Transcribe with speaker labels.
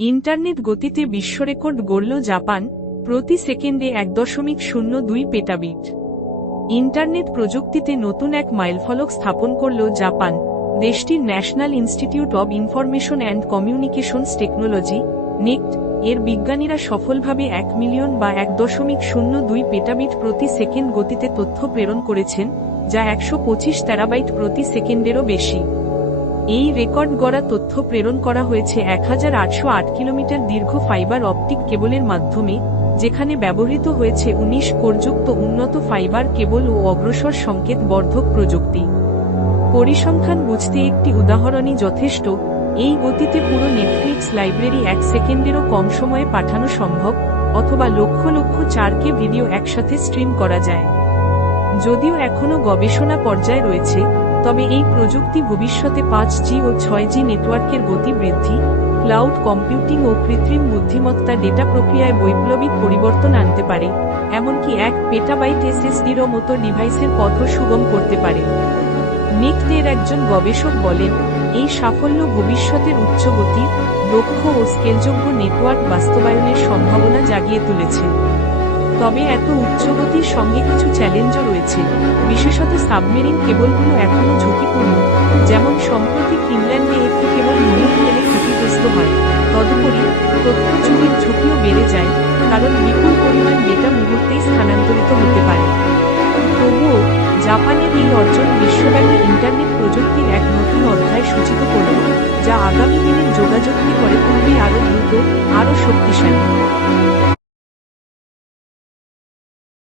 Speaker 1: Internet গতিতে বিশ্ব record গড়ল Japan প্রতি সেকেন্ডে এক দশমিক শূন্য দুই পেটাবিট। ইন্টারনেট প্রযুক্তিতে নতুন এক মাইলফলক স্থাপন করল জাপান, দেশটির National Institute of Information and Communications Technology নেক্ট এর বিজ্ঞানীরা সফলভাবে এক মিলিয়ন বা এক দশমিক শূন্য দুই পেটাবিট প্রতি সেকেন্ড গতিতে তথ্য প্রেরণ করেছেন, যা একশো পঁচিশ তেরাবাইট প্রতি সেকেন্ডেরও বেশি। এই রেকর্ড গড়া তথ্য প্রেরণ করা হয়েছে এক হাজার আটশো আট কিলোমিটার দীর্ঘ ফাইবার অপটিক কেবলের মাধ্যমে, যেখানে ব্যবহৃত হয়েছে উনিশ কোরযুক্ত উন্নত ফাইবার কেবল ও অগ্রসর সংকেত বর্ধক প্রযুক্তি। পরিসংখ্যান বুঝতে একটি উদাহরণই যথেষ্ট, এই গতিতে পুরো নেটফ্লিক্স লাইব্রেরি এক সেকেন্ডেরও কম সময়ে পাঠানো সম্ভব, অথবা লক্ষ লক্ষ চারকে ভিডিও একসাথে স্ট্রিম করা যায়। যদিও এখনও গবেষণা পর্যায়ে রয়েছে তবে এই প্রযুক্তি ভবিষ্যতে পাঁচ জি ও ছয় জি নেটওয়ার্কের গতি বৃদ্ধি, ক্লাউড কম্পিউটিং ও কৃত্রিম বুদ্ধিমত্তা ডেটা প্রক্রিয়ায় বৈপ্লবিক পরিবর্তন আনতে পারে, এমনকি এক পেটাবাইট এসএসডিরও মতো ডিভাইসের পথ সুগম করতে পারে। নিকটের একজন গবেষক বলেন, এই সাফল্য ভবিষ্যতের উচ্চগতির দক্ষ ও স্কেলযোগ্য নেটওয়ার্ক বাস্তবায়নের সম্ভাবনা জাগিয়ে তুলেছে। তবে এত উচ্চগতির সঙ্গে কিছু চ্যালেঞ্জও রয়েছে। বিশেষত সাবমেরিন কেবলগুলো এখনও ঝুঁকিপূর্ণ, যেমন সম্প্রতি ফিনল্যান্ডে একটি কেবল মুহূর্ত গেলে ক্ষতিগ্রস্ত হয়। তদুপরি তথ্য ঝুঁকিও বেড়ে যায়, কারণ বিপুল পরিমাণ ডেটা মুহূর্তেই স্থানান্তরিত হতে পারে। তবুও জাপানের এই অর্জন বিশ্বব্যাপী ইন্টারনেট প্রযুক্তির এক নতুন অধ্যায় সূচিত করল, যা আগামী দিনের যোগাযোগকে করে তুলবে আরও দ্রুত, আরও শক্তিশালী।